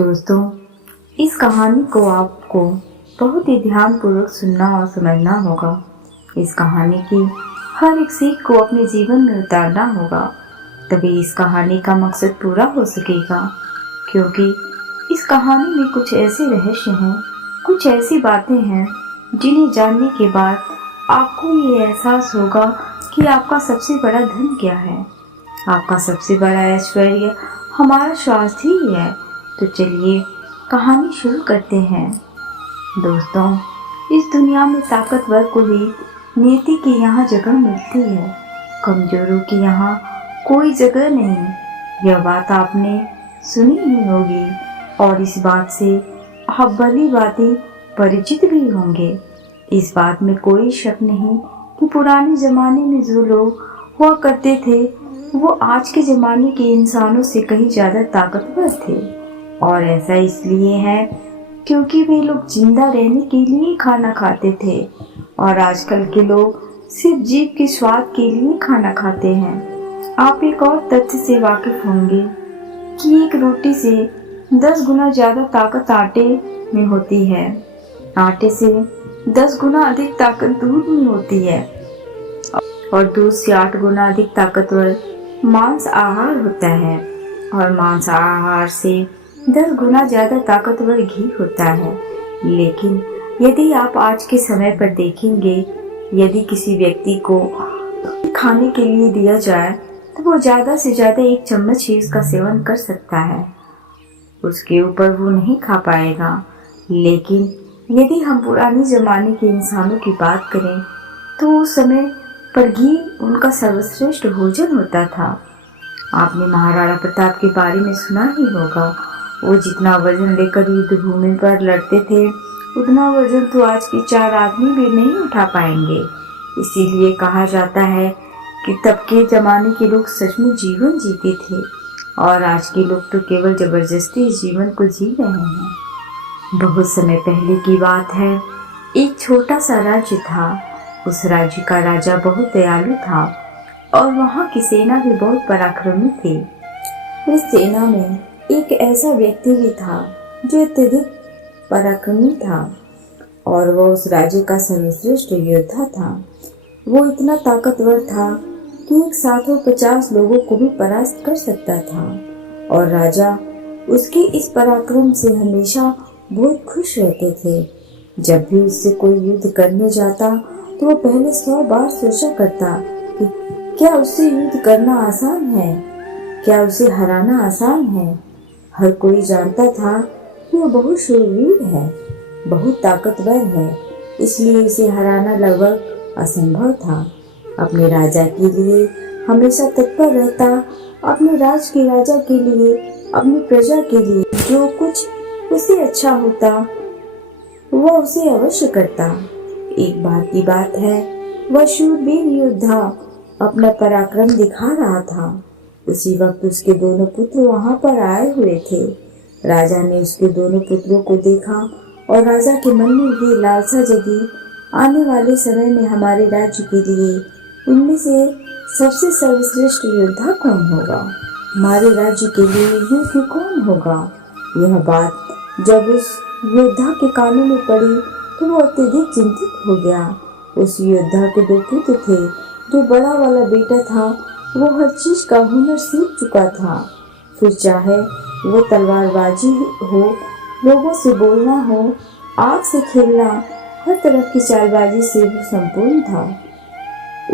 दोस्तों, इस कहानी को आपको बहुत ही ध्यानपूर्वक सुनना और समझना होगा। इस कहानी की हर एक सीख को अपने जीवन में उतारना होगा, तभी इस कहानी का मकसद पूरा हो सकेगा। क्योंकि इस कहानी में कुछ ऐसे रहस्य हैं, कुछ ऐसी बातें हैं जिन्हें जानने के बाद आपको ये एहसास होगा कि आपका सबसे बड़ा धन क्या है। आपका सबसे बड़ा ऐश्वर्य हमारा स्वास्थ्य ही है। तो चलिए कहानी शुरू करते हैं। दोस्तों, इस दुनिया में ताकतवर को ही नीति की यहाँ जगह मिलती है, कमजोरों की यहाँ कोई जगह नहीं। यह बात आपने सुनी ही होगी और इस बात से आप भली भांति परिचित भी होंगे। इस बात में कोई शक नहीं कि पुराने जमाने में जो लोग हुआ करते थे वो आज के ज़माने के इंसानों से कहीं ज़्यादा ताकतवर थे। और ऐसा इसलिए है क्योंकि वे लोग जिंदा रहने के लिए खाना खाते थे और आजकल के लोग सिर्फ जीभ के स्वाद के लिए खाना खाते हैं। आप एक और तथ्य से वाकिफ होंगे कि एक रोटी से 10 गुना ज़्यादा ताकत आटे में होती है। आटे से 10 गुना अधिक ताकत दूध में होती है और दूध से 8 गुना अधिक ताकतवर मांस आहार होता है और मांस आहार से 10 गुना ज़्यादा ताकतवर घी होता है। लेकिन यदि आप आज के समय पर देखेंगे, यदि किसी व्यक्ति को खाने के लिए दिया जाए तो वो ज़्यादा से ज़्यादा 1 चम्मच ही उसका सेवन कर सकता है, उसके ऊपर वो नहीं खा पाएगा। लेकिन यदि हम पुराने ज़माने के इंसानों की बात करें तो उस समय पर घी उनका सर्वश्रेष्ठ भोजन होता था। आपने महाराणा प्रताप के बारे में सुना ही होगा। वो जितना वजन लेकर युद्ध भूमि पर लड़ते थे उतना वजन तो आज के 4 आदमी भी नहीं उठा पाएंगे। इसीलिए कहा जाता है कि तब के जमाने के लोग सच में जीवन जीते थे और आज के लोग तो केवल जबरदस्ती इस जीवन को जी रहे हैं। बहुत समय पहले की बात है, एक छोटा सा राज्य था। उस राज्य का राजा बहुत दयालु था और वहाँ की सेना भी बहुत पराक्रमी थी। उस सेना में एक ऐसा व्यक्ति भी था जो अत्यधिक पराक्रमी था और वह उस राज्य का सर्वश्रेष्ठ योद्धा था। वो इतना ताकतवर था कि एक साथ वो 50 लोगों को भी परास्त कर सकता था और राजा उसके इस पराक्रम से हमेशा बहुत खुश रहते थे। जब भी उससे कोई युद्ध करने जाता तो वो पहले 100 बार सोचा करता कि क्या उससे युद्ध करना आसान है, क्या उसे हराना आसान है। हर कोई जानता था कि वो बहुत शूरवीर है, बहुत ताकतवर है, इसलिए उसे हराना लगभग असंभव था। अपने राजा के लिए हमेशा तत्पर रहता, अपने राज के राजा के लिए, अपनी प्रजा के लिए जो कुछ उसे अच्छा होता वह उसे अवश्य करता। एक बार की बात है, वह शूरवीर योद्धा अपना पराक्रम दिखा रहा था। उसी वक्त उसके दोनों पुत्र वहां पर आए हुए थे। राजा ने उसके दोनों पुत्रों को देखा और राजा के मन में ये लालसा जगी, आने वाले समय में हमारे राज्य के लिए इनमें से सबसे सर्वश्रेष्ठ योद्धा कौन होगा, हमारे राज्य के लिए युद्ध कौन होगा। यह बात जब उस योद्धा के कानों में पड़ी तो वो अत्यधिक चिंतित हो गया। उस योद्धा के 2 पुत्र थे। जो बड़ा वाला बेटा था वो हर चीज का हुनर सीख चुका था, फिर चाहे वो तलवारबाजी हो, लोगों से बोलना हो, आग से खेलना, हर तरफ की चालबाजी से वो संपूर्ण था।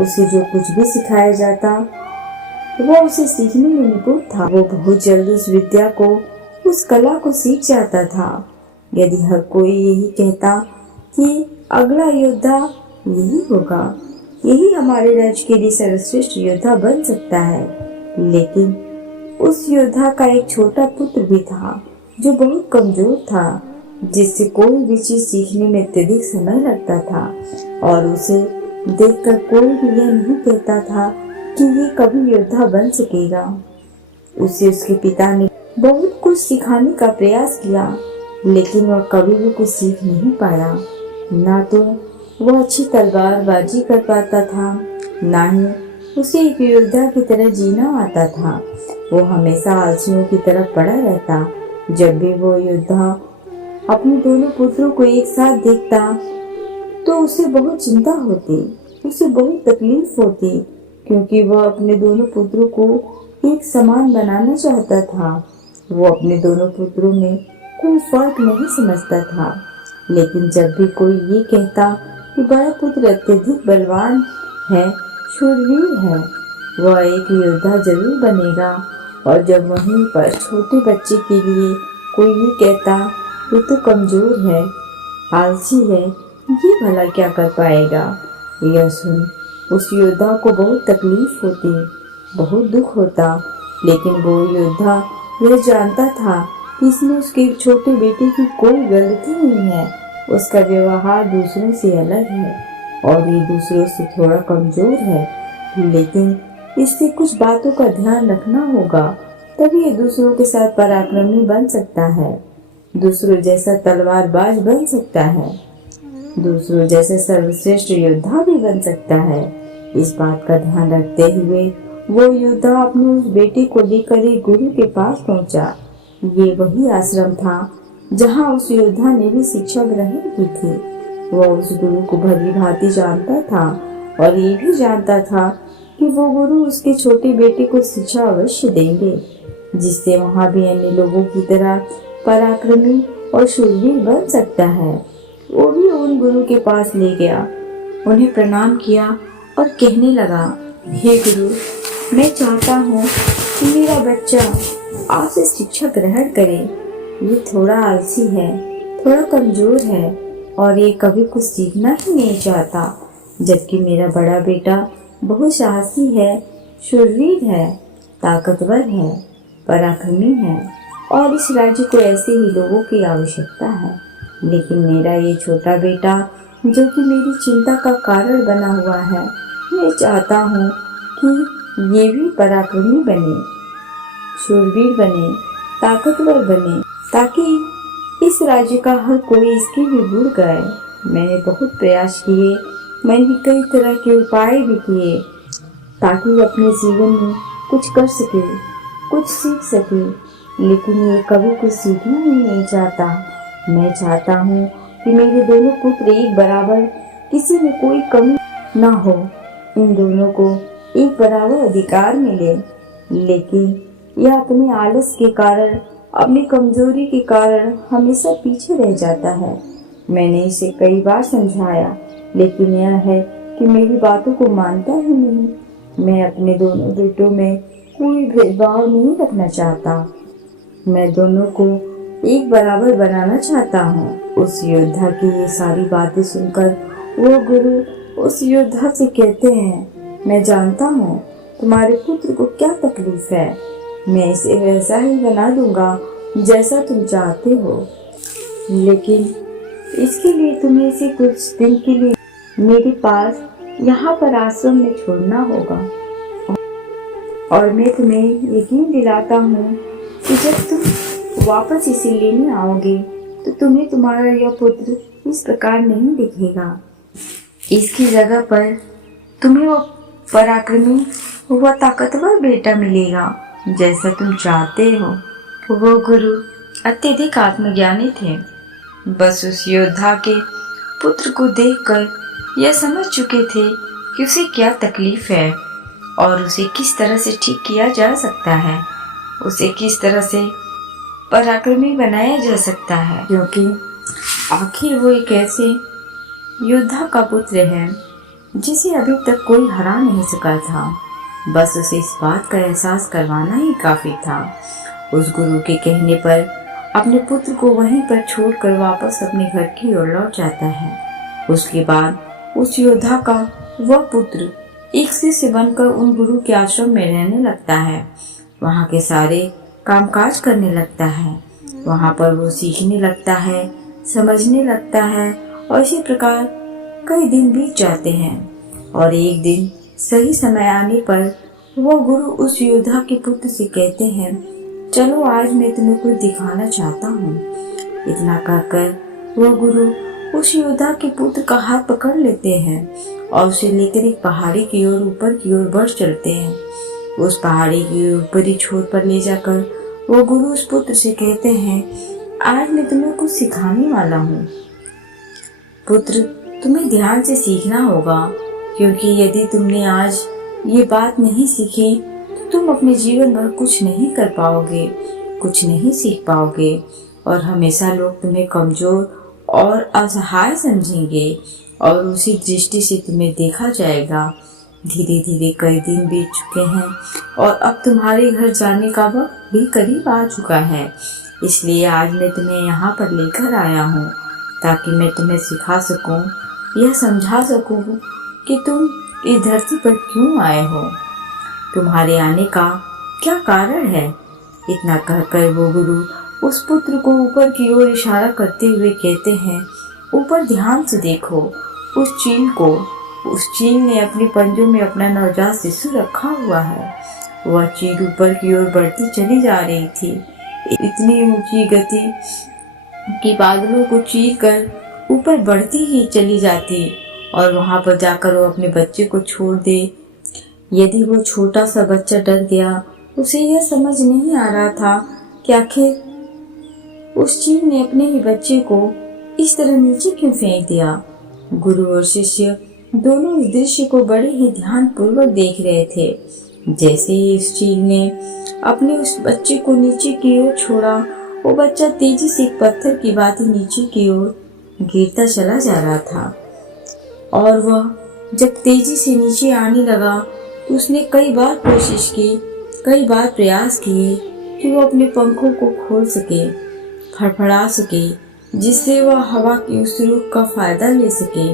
उसे जो कुछ भी सिखाया जाता वो उसे सीखने में निपुण था। वो बहुत जल्द उस विद्या को, उस कला को सीख जाता था। यदि हर कोई यही कहता कि अगला योद्धा यही होगा, यही हमारे राज्य के लिए सर्वश्रेष्ठ योद्धा बन सकता है, लेकिन उस योद्धा का एक छोटा पुत्र भी था जो बहुत कमजोर था, जिससे कोई भी चीज सीखने में अत्यधिक समय लगता था और उसे देखकर कोई भी यह नहीं कहता था कि ये कभी योद्धा बन सकेगा। उसे उसके पिता ने बहुत कुछ सिखाने का प्रयास किया, लेकिन वह कभी भी कुछ सीख नहीं पाया। ना तो वह अच्छी तलवारबाजी कर पाता था, ना ही उसे एक योद्धा की तरह जीना आता था। वो हमेशा आलसियों की तरह पड़ा रहता जब भी वो योद्धा अपने दोनों पुत्रों को एक साथ देखता तो उसे बहुत चिंता होती, उसे बहुत तकलीफ होती, क्योंकि वह अपने दोनों पुत्रों को एक समान बनाना चाहता था। वो अपने दोनों पुत्रों में कोई फर्क नहीं समझता था। लेकिन जब भी कोई ये कहता कि बड़ा पुत्र अत्यधिक बलवान है, शूरवीर है, वह एक योद्धा जरूर बनेगा, और जब वहीं पर छोटे बच्चे के लिए कोई ये कहता ये तो कमजोर है, आलसी है, ये भला क्या कर पाएगा, यह सुन उस योद्धा को बहुत तकलीफ होती, बहुत दुख होता। लेकिन वो योद्धा यह जानता था कि इसमें उसके छोटे बेटे की कोई गलती नहीं है। उसका व्यवहार दूसरों से अलग है और ये दूसरों से थोड़ा कमजोर है, लेकिन इससे कुछ बातों का ध्यान रखना होगा, तभी ये दूसरों के साथ पराक्रमी बन सकता है, दूसरों जैसा तलवारबाज बन सकता है, दूसरों जैसे सर्वश्रेष्ठ योद्धा भी बन सकता है। इस बात का ध्यान रखते हुए वो योद्धा अपने उस बेटे को लेकर एक गुरु के पास पहुंचा। ये वही आश्रम था जहां उस योद्धा ने भी शिक्षा ग्रहण की थी। वह उस गुरु को भली भांति जानता था और ये भी जानता था कि वो गुरु उसके छोटे बेटे को शिक्षा अवश्य देंगे, जिससे वहां भी अन्य लोगों की तरह पराक्रमी और शूरवीर बन सकता है। वो भी उन गुरु के पास ले गया, उन्हें प्रणाम किया और कहने लगा, हे गुरु, मैं चाहता हूँ कि मेरा बच्चा आपसे शिक्षा ग्रहण करे। ये थोड़ा आलसी है, थोड़ा कमजोर है और ये कभी कुछ सीखना ही नहीं चाहता, जबकि मेरा बड़ा बेटा बहुत साहसी है, शूरवीर है, ताकतवर है, पराक्रमी है और इस राज्य को ऐसे ही लोगों की आवश्यकता है। लेकिन मेरा ये छोटा बेटा जो कि मेरी चिंता का कारण बना हुआ है, मैं चाहता हूँ कि ये भी पराक्रमी बने, शूरवीर बने, ताकतवर बने, ताकि इस राज्य का हर कोई इसके लिए जुड़ गए। मैंने बहुत प्रयास किए, मैंने कई तरह के उपाय भी किए ताकि वो अपने जीवन में कुछ कर सके, कुछ सीख सके, लेकिन ये कभी कुछ सीखना ही नहीं चाहता। मैं चाहता हूँ कि मेरे दोनों पुत्र एक बराबर, किसी में कोई कमी ना हो, इन दोनों को एक बराबर अधिकार मिले, लेकिन यह अपने आलस के कारण, अपनी कमजोरी के कारण हमेशा पीछे रह जाता है। मैंने इसे कई बार समझाया, लेकिन यह है कि मेरी बातों को मानता ही नहीं। मैं अपने दोनों बेटों में कोई भेदभाव नहीं रखना चाहता, मैं दोनों को एक बराबर बनाना चाहता हूँ। उस योद्धा की ये सारी बातें सुनकर वो गुरु उस योद्धा से कहते हैं, मैं जानता हूँ तुम्हारे पुत्र को क्या तकलीफ है, मैं इसे वैसा ही बना दूंगा जैसा तुम चाहते हो, लेकिन इसके लिए तुम्हें इसे कुछ दिन के लिए मेरे पास यहाँ पर आश्रम में छोड़ना होगा, और मैं तुम्हें यकीन दिलाता हूँ कि जब तुम वापस इसे लेने आओगे तो तुम्हें तुम्हारा यह पुत्र इस प्रकार नहीं दिखेगा। इसकी जगह पर तुम्हें वो पराक्रमी, वह ताकतवर बेटा मिलेगा जैसा तुम चाहते हो। वो गुरु अत्यधिक आत्मज्ञानी थे, बस उस योद्धा के पुत्र को देखकर यह समझ चुके थे कि उसे क्या तकलीफ है और उसे किस तरह से ठीक किया जा सकता है, उसे किस तरह से पराक्रमी बनाया जा सकता है, क्योंकि आखिर वो एक ऐसे योद्धा का पुत्र है जिसे अभी तक कोई हरा नहीं सका था। बस उसे इस बात का एहसास करवाना ही काफी था। उस गुरु के कहने पर अपने पुत्र को वहीं पर छोड़कर वापस अपने घर की ओर लौट जाता है। उसके बाद उस योद्धा का वह पुत्र एक शिष्य बनकर उन गुरु के आश्रम में रहने लगता है। वहाँ के सारे कामकाज करने लगता है, वहाँ पर वो सीखने लगता है, समझने लगता है, और इसी प्रकार कई दिन बीत जाते हैं। और एक दिन सही समय आने पर वो गुरु उस योद्धा के पुत्र से कहते हैं, चलो आज मैं तुम्हें कुछ दिखाना चाहता हूँ। इतना कहकर वो गुरु उस योद्धा के पुत्र का हाथ पकड़ लेते हैं और उसे लेकर एक पहाड़ी की ओर ऊपर की ओर बढ़ चलते हैं। उस पहाड़ी की ऊपरी छोर पर ले जाकर वो गुरु उस पुत्र से कहते हैं, आज मैं तुम्हें कुछ सिखाने वाला हूँ। पुत्र, तुम्हें ध्यान से सीखना होगा, क्योंकि यदि तुमने आज ये बात नहीं सीखी तो तुम अपने जीवन भर कुछ नहीं कर पाओगे, कुछ नहीं सीख पाओगे और हमेशा लोग तुम्हें कमजोर और असहाय समझेंगे और उसी दृष्टि से तुम्हें देखा जाएगा। धीरे धीरे कई दिन बीत चुके हैं और अब तुम्हारे घर जाने का वक्त भी करीब आ चुका है। इसलिए आज मैं तुम्हें यहाँ पर लेकर आया हूँ ताकि मैं तुम्हें सिखा सकूँ, यह समझा सकूँ कि तुम इस धरती पर क्यों आए हो, तुम्हारे आने का क्या कारण है। इतना कहकर वो गुरु उस पुत्र को ऊपर की ओर इशारा करते हुए कहते हैं, ऊपर ध्यान से देखो उस चील को। उस चील ने अपने पंजों में अपना नवजात शिशु रखा हुआ है। वह चील ऊपर की ओर बढ़ती चली जा रही थी, इतनी ऊंची गति कि बादलों को चीर कर ऊपर बढ़ती ही चली जाती और वहां पर जाकर वो अपने बच्चे को छोड़ दे। यदि वो छोटा सा बच्चा डर गया, उसे यह समझ नहीं आ रहा था कि आखिर उस चील ने अपने ही बच्चे को इस तरह नीचे क्यों फेंक दिया। गुरु और शिष्य दोनों इस दृश्य को बड़े ही ध्यान पूर्वक देख रहे थे। जैसे ही इस चील ने अपने उस बच्चे को नीचे की ओर छोड़ा, वो बच्चा तेजी से एक पत्थर की भांति नीचे की ओर गिरता चला जा रहा था और वह जब तेजी से नीचे आने लगा तो उसने कई बार कोशिश की, कई बार प्रयास किए कि वो अपने पंखों को खोल सके, फड़फड़ा सके, जिससे वह हवा की उस रुख का फायदा ले सके,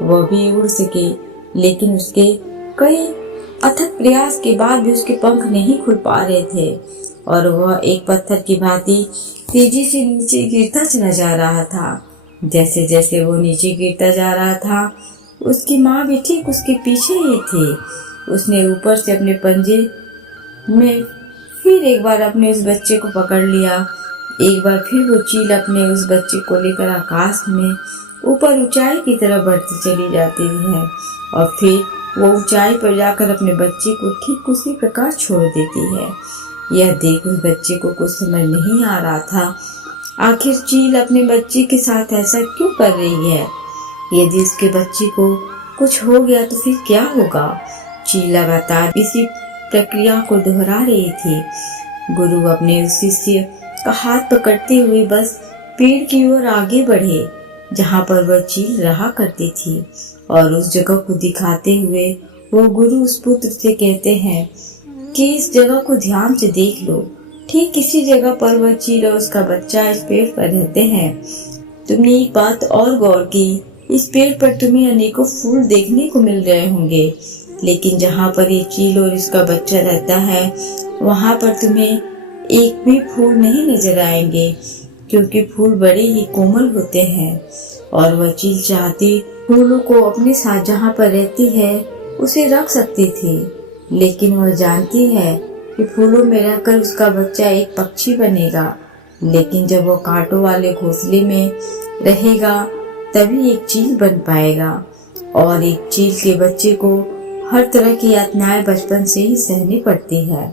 वह भी उड़ सके। लेकिन उसके कई अथक प्रयास के बाद भी उसके पंख नहीं खुल पा रहे थे और वह एक पत्थर की भांति तेजी से नीचे गिरता चला जा रहा था। जैसे जैसे वो नीचे गिरता जा रहा था, उसकी माँ भी ठीक उसके पीछे ही थी। उसने ऊपर से अपने पंजे में फिर एक बार अपने उस बच्चे को पकड़ लिया। एक बार फिर वो चील अपने उस बच्चे को लेकर आकाश में ऊपर ऊंचाई की तरफ बढ़ती चली जाती है और फिर वो ऊंचाई पर जाकर अपने बच्चे को ठीक उसी प्रकार छोड़ देती है। यह देख उस बच्चे को कुछ समझ नहीं आ रहा था, आखिर चील अपने बच्चे के साथ ऐसा क्यों कर रही है। यदि उसके बच्चे को कुछ हो गया तो फिर क्या होगा। चील लगातार इसी प्रक्रिया को दोहरा रही थी। गुरु अपने उस शिष्य का हाथ पकड़ते हुए बस पेड़ की ओर आगे बढ़े जहाँ पर वह चील रहा करती थी और उस जगह को दिखाते हुए वो गुरु उस पुत्र से कहते हैं कि इस जगह को ध्यान से देख लो। ठीक इसी जगह पर वह चील और उसका बच्चा इस पेड़ पर रहते हैं। तुमने एक बात और गौर की, इस पेड़ पर तुम्हें अनेकों फूल देखने को मिल रहे होंगे, लेकिन जहाँ पर ये चील और इसका बच्चा रहता है वहाँ पर तुम्हें एक भी फूल नहीं नजर आएंगे, क्योंकि फूल बड़े ही कोमल होते हैं और वह चील चाहती फूलों को अपने साथ जहाँ पर रहती है उसे रख सकती थी, लेकिन वह जानती है कि फूलों में रहकर उसका बच्चा एक पक्षी बनेगा। लेकिन जब वो कांटों वाले घोंसले में रहेगा तभी एक चील बन पाएगा और एक चील के बच्चे को हर तरह की यातनाएं बचपन से ही सहनी पड़ती है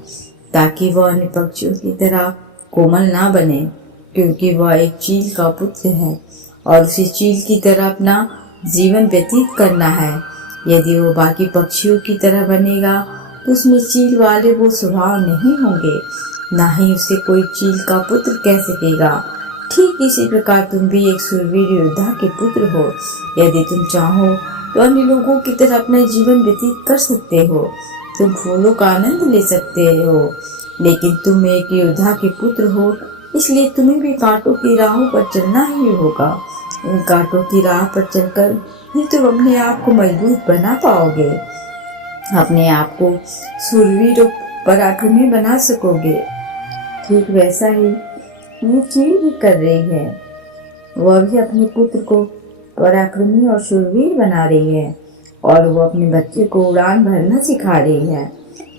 ताकि वह अन्य पक्षियों की तरह कोमल ना बने, क्योंकि वह एक चील का पुत्र है और उसी चील की तरह अपना जीवन व्यतीत करना है। यदि वो बाकी पक्षियों की तरह बनेगा तो उसमें चील वाले वो स्वभाव नहीं होंगे, ना ही उसे कोई चील का पुत्र कह सकेगा। ठीक इसी प्रकार तुम भी एक शूरवीर योद्धा के पुत्र हो। यदि तुम चाहो तो अन्य लोगों की तरह अपना जीवन व्यतीत कर सकते हो, तुम फूलों का आनंद ले सकते हो, लेकिन तुम एक योद्धा के पुत्र हो, इसलिए तुम्हें भी कांटों की राहों पर चलना ही होगा। इन कांटों की राह पर चलकर ही तुम अपने आप को मजबूत बना पाओगे, अपने आप को शूरवीर और पराक्रमी बना सकोगे। ठीक वैसा ही ये चील भी कर रही है। वह भी अपने पुत्र को पराक्रमी और शूरवीर बना रही है और वो अपने बच्चे को उड़ान भरना सिखा रही है।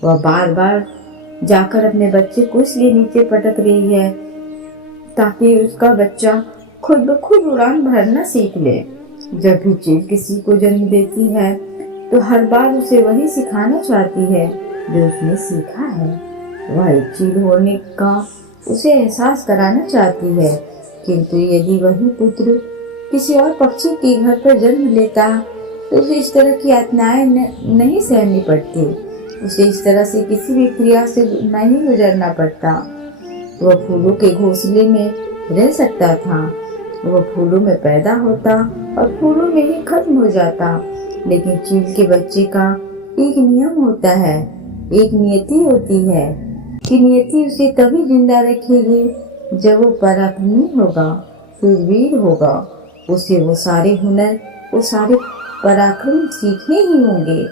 वह बार बार जाकर अपने बच्चे को इसलिए नीचे पटक रही है ताकि उसका बच्चा खुद ब खुद उड़ान भरना सीख ले। जब भी चील किसी को जन्म देती है तो हर बार उसे वही सिखाना चाहती है जो उसने सीखा है। वह एक चील होने का उसे एहसास कराना चाहती है। किंतु यदि वही पुत्र किसी और पक्षी के घर पर जन्म लेता तो उसे इस तरह की यातनाएं नहीं सहनी पड़ती। उसे इस तरह से किसी भी क्रिया से नहीं गुजरना पड़ता। वह फूलों के घोंसले में रह सकता था। वह फूलों में पैदा होता और फूलों में ही खत्म हो जाता। लेकिन चील के बच्चे का एक नियम होता है, एक नियति होती है कि नियति उसे तभी जिंदा रखेगी जब वो पराक्रमी होगा, शूरवीर होगा। उसे वो सारे हुनर, वो सारे पराक्रम सीखने ही होंगे।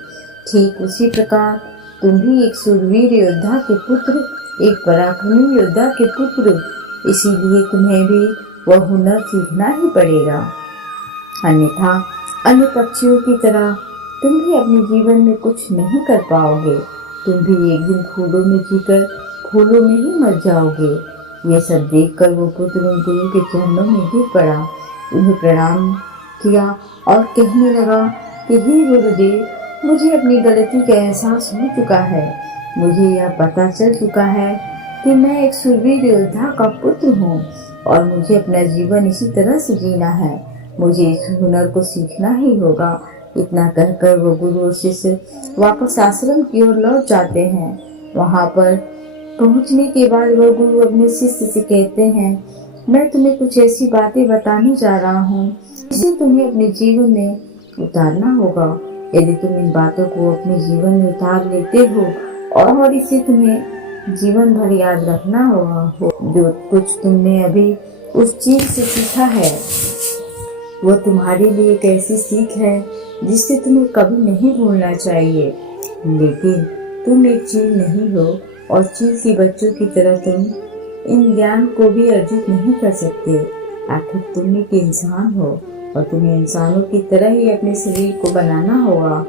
ठीक उसी प्रकार तुम भी एक शूरवीर योद्धा के पुत्र, एक पराक्रमी योद्धा के पुत्र, इसीलिए तुम्हें भी वह हुनर सीखना ही पड़ेगा। अन्यथा अन्य पक्षियों की तरह तुम भी अपने जीवन में कुछ नहीं कर पाओगे। तुम भी एक दिन फूलों में जीकर फूलों में ही मर जाओगे। ये सब देखकर वो पुत्र उन गुरु के चरणों में गिर पड़ा, उन्हें प्रणाम किया और कहने लगा कि हे गुरुदेव, मुझे अपनी गलती का एहसास हो चुका है। मुझे यह पता चल चुका है कि मैं एक शूरवीर योद्धा का पुत्र हूँ और मुझे अपना जीवन इसी तरह से जीना है। मुझे इस हुनर को सीखना ही होगा। इतना कहकर वो गुरु और शिष्य वापस आश्रम की ओर लौट जाते हैं। वहाँ पर पहुँचने के बाद वह गुरु अपने शिष्य से कहते हैं, मैं तुम्हें कुछ ऐसी बातें बताने जा रहा हूँ जिसे तुम्हें अपने जीवन में उतारना होगा। यदि तुम इन बातों को अपने जीवन में उतार लेते हो और इसे तुम्हें जीवन भर याद रखना होगा। जो कुछ तुमने अभी उस चीज से सीखा है वो तुम्हारे लिए एक ऐसी सीख है जिससे तुम्हें कभी नहीं भूलना चाहिए। लेकिन तुम एक चील नहीं हो और चील के बच्चों की तरह तुम इन ज्ञान को भी अर्जित नहीं कर सकते। आखिर तुम एक इंसान हो और तुम्हें इंसानों की तरह ही अपने शरीर को बनाना होगा।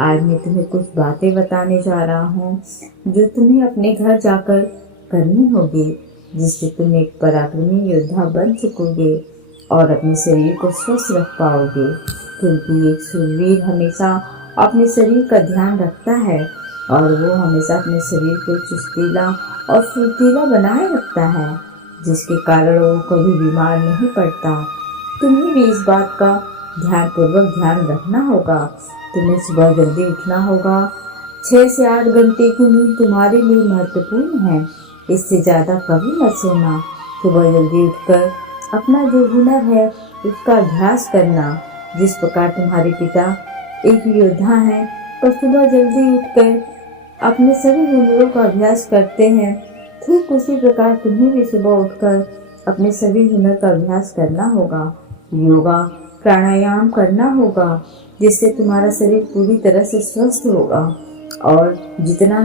आज मैं तुम्हें कुछ बातें बताने जा रहा हूँ जो तुम्हें अपने घर जाकर करनी होगी, जिससे तुम एक पराक्रमी योद्धा बन सकोगे और अपने शरीर को स्वस्थ रख पाओगे। क्योंकि एक शूरवीर हमेशा अपने शरीर का ध्यान रखता है और वो हमेशा अपने शरीर को चुस्तीला और फुर्तीला बनाए रखता है, जिसके कारण वो कभी बीमार नहीं पड़ता। तुम्हें भी इस बात का ध्यानपूर्वक ध्यान रखना होगा। तुम्हें सुबह जल्दी उठना होगा। 6 से 8 घंटे की नींद तुम्हारे लिए महत्वपूर्ण है। इससे ज़्यादा कभी मत सोना। सुबह जल्दी उठकर अपना जो हुनर है उसका अभ्यास करना। जिस प्रकार तुम्हारे पिता एक योद्धा हैं और सुबह जल्दी उठकर अपने सभी हुनरों का अभ्यास करते हैं, ठीक उसी प्रकार तुम्हें भी सुबह उठकर अपने सभी हुनर का अभ्यास करना होगा। योगा प्राणायाम करना होगा, जिससे तुम्हारा शरीर पूरी तरह से स्वस्थ होगा। और जितना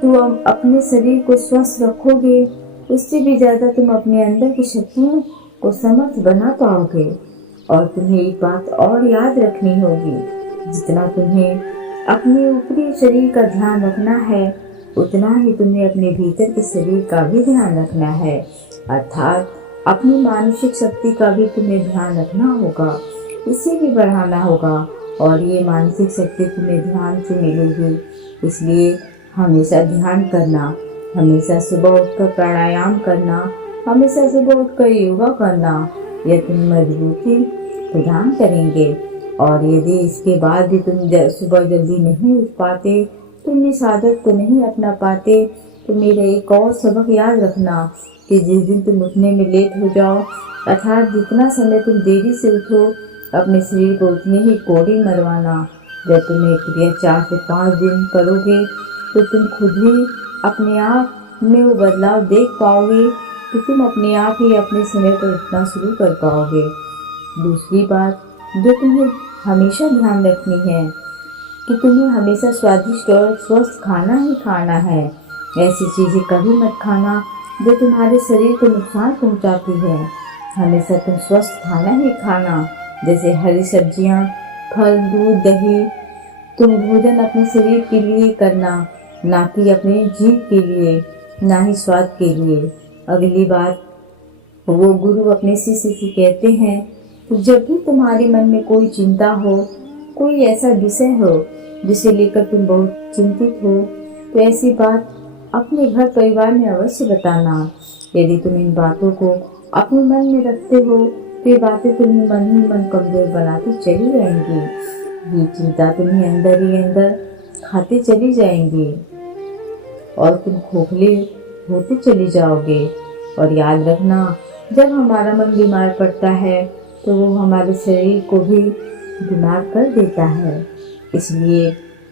तुम अपने शरीर को स्वस्थ रखोगे उससे भी ज़्यादा तुम अपने अंदर की शक्तियों को समर्थ बना पाओगे। और तुम्हें एक बात और याद रखनी होगी, जितना तुम्हें अपने ऊपरी शरीर का ध्यान रखना है उतना ही तुम्हें अपने भीतर के शरीर का भी ध्यान रखना है। अर्थात अपनी मानसिक शक्ति का भी तुम्हें ध्यान रखना होगा, इसे भी बढ़ाना होगा। और ये मानसिक शक्ति तुम्हें ध्यान से मिलेगी। इसलिए हमेशा ध्यान करना, हमेशा सुबह उठकर प्राणायाम करना, हमेशा सुबह उठकर योगा करना, यह तुम्हें मजबूती प्रदान करेंगे। और यदि इसके बाद भी तुम सुबह जल्दी नहीं उठ पाते, तुम इस आदत को नहीं अपना पाते, तो मेरा एक और सबक याद रखना कि जिस दिन तुम उठने में लेट हो जाओ, अर्थात जितना समय तुम देरी से उठो, अपने शरीर को उतनी ही कोड़ी मरवाना। जब तुम एक क्रिया 4 से 5 दिन करोगे तो तुम खुद ही अपने आप में वो बदलाव देख पाओगे, तो तुम अपने आप ही अपने समय पर उठना शुरू कर पाओगे। दूसरी बात जो तुम्हें हमेशा ध्यान रखनी है कि तुम्हें हमेशा स्वादिष्ट और स्वस्थ खाना ही खाना है। ऐसी चीज़ें कभी मत खाना जो तुम्हारे शरीर को नुकसान पहुंचाती है। हमेशा तुम स्वस्थ खाना ही खाना, जैसे हरी सब्जियां, फल, दूध, दही। तुम भोजन अपने शरीर के लिए करना, ना कि अपने जीभ के लिए, ना ही स्वाद के लिए। अगली बात वो गुरु अपने शिष्य से कहते हैं, तो जब भी तुम्हारे मन में कोई चिंता हो, कोई ऐसा विषय हो जिसे लेकर तुम बहुत चिंतित हो, तो ऐसी बात अपने घर परिवार में अवश्य बताना। यदि तुम इन बातों को अपने मन में रखते हो तो ये बातें तुम्हें मन ही मन कमजोर बनाती चली जाएंगी। ये चिंता तुम्हें अंदर ही अंदर खाती चली जाएंगी और तुम खोखले होते चले जाओगे। और याद रखना, जब हमारा मन बीमार पड़ता है तो वो हमारे शरीर को भी बीमार कर देता है। इसलिए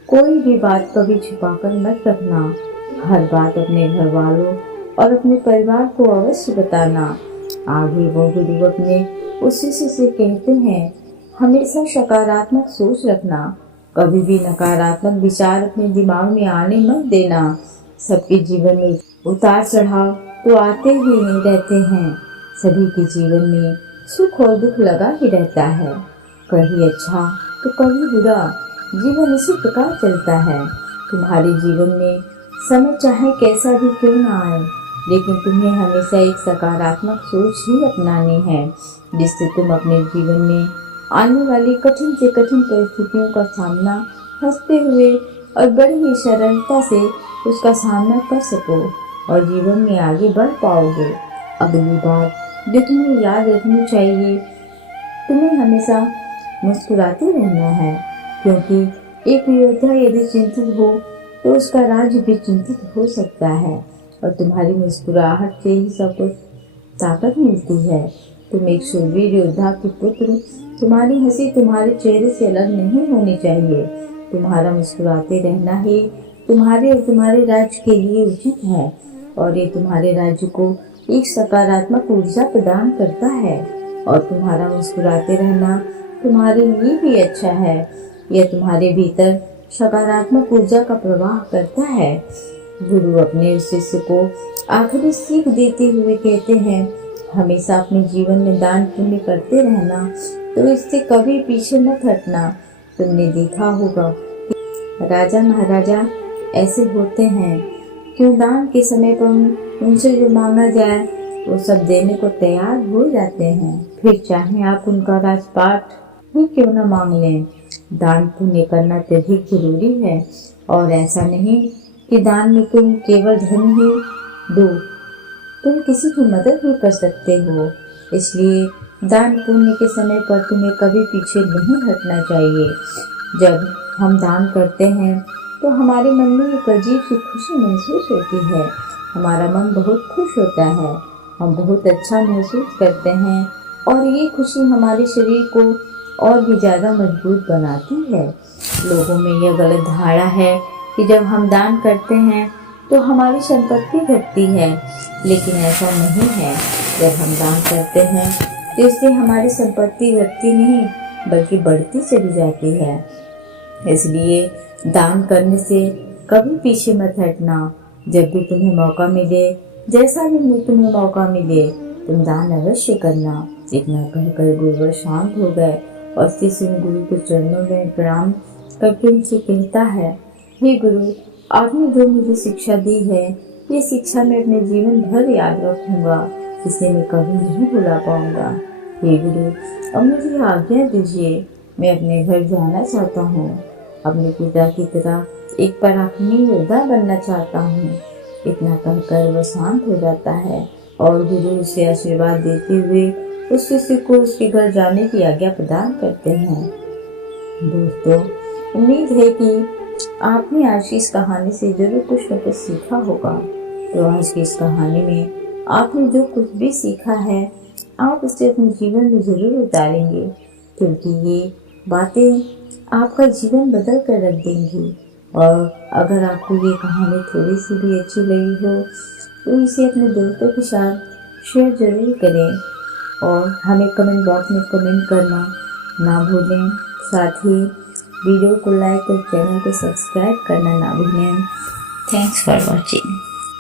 कोई भी बात कभी छुपाकर मत रखना। हर बात अपने घर वालों और अपने परिवार को अवश्य बताना। आगे वो गुरु अपने उस शिष्य से कहते हैं, हमेशा सकारात्मक सोच रखना, कभी भी नकारात्मक विचार अपने दिमाग में आने मत देना। सबके जीवन में उतार चढ़ाव तो आते ही नहीं रहते हैं। सभी के जीवन में सुख और दुख लगा ही रहता है, कभी अच्छा तो कभी बुरा। जीवन इसी प्रकार चलता है। तुम्हारे जीवन में समय चाहे कैसा भी क्यों ना आए, लेकिन तुम्हें हमेशा एक सकारात्मक सोच ही अपनानी है, जिससे तुम अपने जीवन में आने वाली कठिन से कठिन परिस्थितियों का सामना हंसते हुए और बड़ी ही सरलता से उसका सामना कर सको और जीवन में आगे बढ़ पाओगे। अगली बात जो तुम्हें याद रखनी चाहिए, तुम्हें हमेशा मुस्कुराते रहना है, क्योंकि एक योद्धा यदि चिंतित हो तो उसका राज्य भी चिंतित हो सकता है। और तुम्हारी मुस्कुराहट से ही सबको ताकत मिलती है। तुम एक शूरवीर योद्धा के पुत्र, तुम्हारी हंसी तुम्हारे चेहरे से अलग नहीं होनी चाहिए। तुम्हारा मुस्कुराते रहना ही तुम्हारे और तुम्हारे राज्य के लिए उचित है, और ये तुम्हारे राज्य को एक सकारात्मक ऊर्जा प्रदान करता है। और तुम्हारा मुस्कुराते रहना तुम्हारे लिए भी अच्छा है। यह तुम्हारे भीतर सकारात्मक ऊर्जा का प्रवाह करता है। गुरु अपने शिष्य को आखिरी सीख देते हुए कहते हैं, हमेशा अपने जीवन में दान पुण्य करते रहना, तो इससे कभी पीछे मत हटना। तुमने देखा होगा कि राजा महाराजा ऐसे होते हैं, क्यों दान के समय पर उनसे जो मांगा जाए वो सब देने को तैयार हो जाते हैं, फिर चाहे आप उनका राजपाट ही क्यों न मांग लें। दान पुण्य करना अत्यधिक जरूरी है, और ऐसा नहीं कि दान में तुम केवल धन ही दो, तुम किसी की मदद भी कर सकते हो। इसलिए दान पुण्य के समय पर तुम्हें कभी पीछे नहीं हटना चाहिए। जब हम दान करते हैं तो हमारे मन में एक अजीब सी खुशी महसूस होती है। हमारा मन बहुत खुश होता है, हम बहुत अच्छा महसूस करते हैं, और ये खुशी हमारे शरीर को और भी ज़्यादा मजबूत बनाती है। लोगों में यह गलत धारणा है कि जब हम दान करते हैं तो हमारी संपत्ति घटती है, लेकिन ऐसा नहीं है। जब हम दान करते हैं तो इससे हमारी संपत्ति घटती नहीं बल्कि बढ़ती चली जाती है। इसलिए दान करने से कभी पीछे मत हटना। जब भी तुम्हें मौका मिले, जैसा भी तुम्हें मौका मिले, तुम दान अवश्य करना। इतना कहकर गुरुवर शांत हो गए और शिष्य गुरु के चरणों में प्रणाम करके उनसे कहता है, हे गुरु, आपने जो मुझे शिक्षा दी है, ये शिक्षा मैं अपने जीवन भर याद रखूंगा, इसे मैं कभी नहीं भुला पाऊंगा। हे गुरु, अब मुझे आज्ञा दीजिए, मैं अपने घर जाना चाहता हूँ। अपने पिता की तरह एक पराक्रमी योद्धा बनना चाहता हूँ। इतना कहकर वह शांत हो जाता है और गुरु उसे आशीर्वाद देते हुए उस शिष्य को उसके घर जाने की आज्ञा प्रदान करते हैं। दोस्तों, उम्मीद है कि आपने आज की इस कहानी से जरूर कुछ न कुछ सीखा होगा। तो आज की इस कहानी में आपने जो कुछ भी सीखा है, आप उसे अपने जीवन में जरूर उतारेंगे, क्योंकि ये बातें आपका जीवन बदल कर रख देंगी। और अगर आपको ये कहानी थोड़ी सी भी अच्छी लगी हो तो इसे अपने दोस्तों के साथ शेयर जरूर करें और हमें कमेंट बॉक्स में कमेंट करना ना भूलें। साथ ही वीडियो को लाइक और चैनल को सब्सक्राइब करना ना भूलें। Thanks for watching.